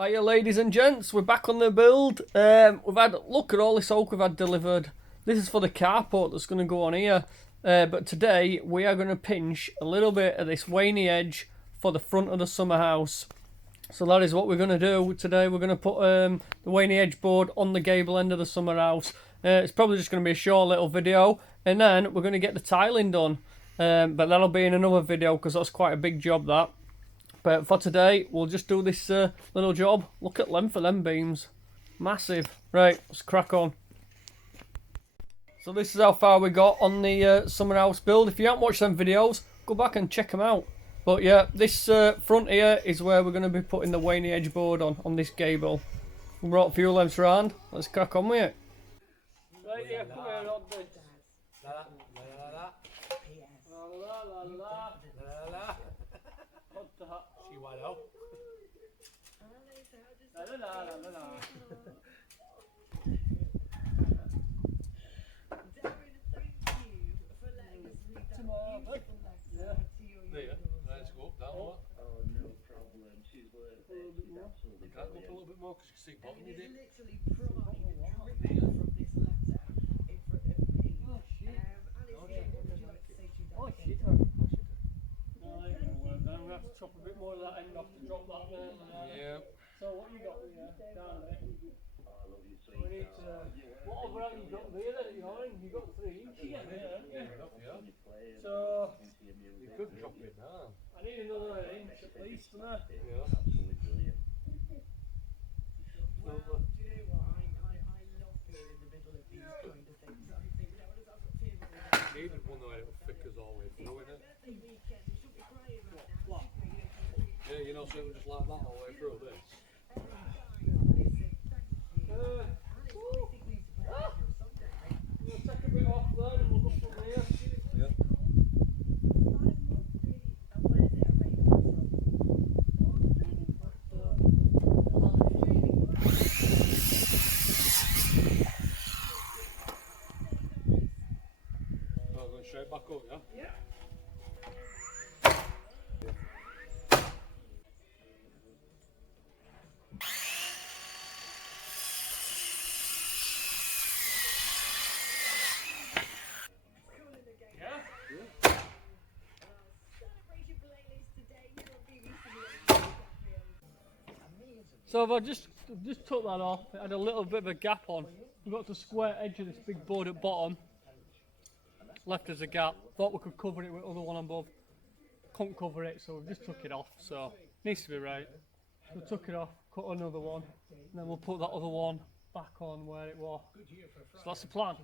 Hiya ladies and gents, we're back on the build. Look at all this oak we've had delivered. This is for the carport that's going to go on here. But today we are going to pinch a little bit of this Waney edge for the front of the summer house. So that is what we're going to do today. We're going to put the Waney edge board on the gable end of the summer house. It's probably just going to be a short little video, and then we're going to get the tiling done. But that'll be in another video because that's quite a big job, that. But for today, we'll just do this little job. Look at length of them beams. Massive. Right, let's crack on. So this is how far we got on the summer house build. If you haven't watched them videos, go back and check them out. But yeah, this front here is where we're going to be putting the Waney edge board on this gable. We brought a few lengths round. Let's crack on with it. Right here, come here, Rodney. She went out. Let's go down what? Oh, no problem. She's worth it. She's absolutely You can't go up a little bit more because you can see bottom of it. Literally dripping from this letter in front of me. Oh shit. Alice, what would you like to say to Oh that? shit. No, I ain't gonna work. Then we have to chop a bit more of that end off to drop that there. Yeah. So what you got there? Down there. Oh, I love you, We need sweet. to. What other have you got there that you're in? You got 3 inches there. Yeah. So You could drop it down. I need another inch at least, don't I? Yeah. Absolutely brilliant. Well, do you know what? I love being in the middle of these kind of things. I think, no, what does that feel like? Needed one that it'll thick us all the way through, innit? Birthday weekend, we shouldn't be crying right now, should we? Yeah, you know, so it'll just like that all the way through this. Listen, thank you. Alice, I think we need to play a video someday. We'll take a bit off there and we'll go from here. Yeah. Oh, going straight back up, yeah? Yeah. So if I just took that off, it had a little bit of a gap on. We've got the square edge of this big board at bottom. Left as a gap. Thought we could cover it with the other one above. Couldn't cover it, so we've just took it off. So needs to be right. So took it off, cut another one, and then we'll put that other one back on where it was. So that's the plan.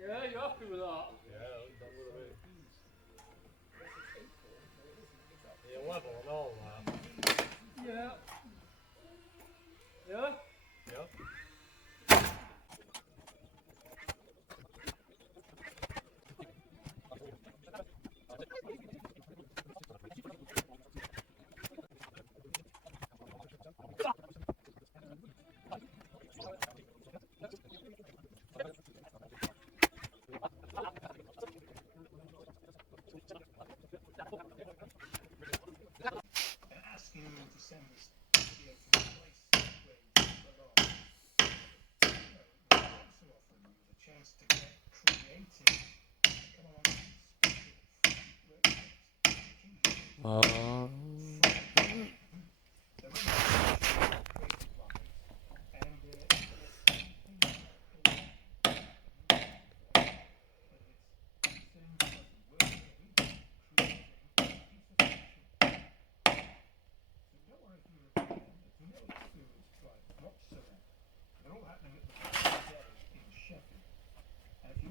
Yeah, you're happy with that? Yeah, that would have been. Yeah, level and all that. Yeah. Yeah? Yeah. Asking them to send this video to a place where you belong. Also offering you the chance to get creative. Come along to special workshops. And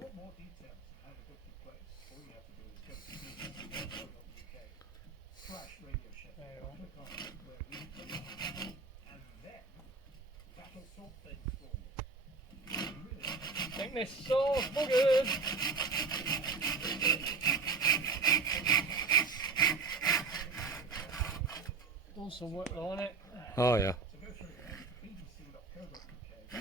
want more details on how to book your place, all you have to do is go to bbc.co.uk/Radio Sheffield, click on where we click on, and then that'll sort things for you. Really, I think this sauce buggers. Done some work on it. Oh yeah. so go through there, bbc.co.uk.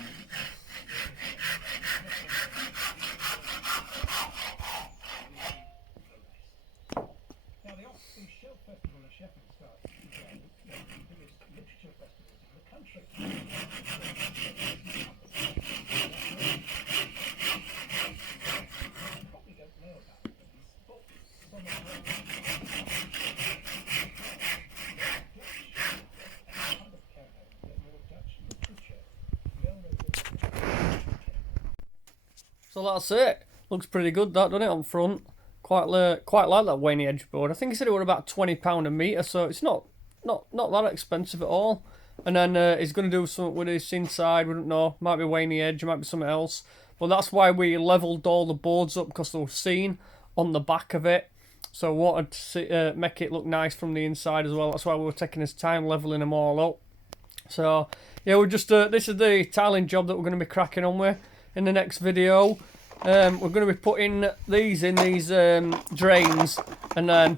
Now the Show Festival in Sheffield starts today, one of the biggest literature festivals in the country. You probably don't know about these books. Some of them are So that's it. Looks pretty good, that, doesn't it, on front? Quite like that Waney edge board. I think he said it was about £20 a metre, so it's not that expensive at all. And then he's going to do something with his inside. We don't know. Might be Waney edge, might be something else. But that's why we levelled all the boards up, because they were seen on the back of it. So we wanted to make it look nice from the inside as well. That's why we were taking his time levelling them all up. So yeah, we're just this is the tiling job that we're going to be cracking on with in the next video. We're going to be putting these in these drains, and then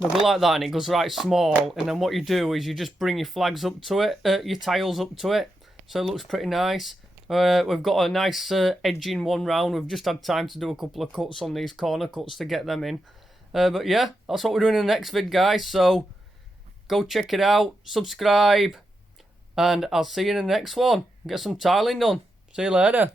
they'll go like that, and it goes right small. And then what you do is you just bring your flags up to it, your tiles up to it, so it looks pretty nice. We've got a nice edging one round. We've just had time to do a couple of cuts on these corner cuts to get them in. But yeah, that's what we're doing in the next vid, guys. So go check it out, subscribe, and I'll see you in the next one. Get some tiling done. See you later.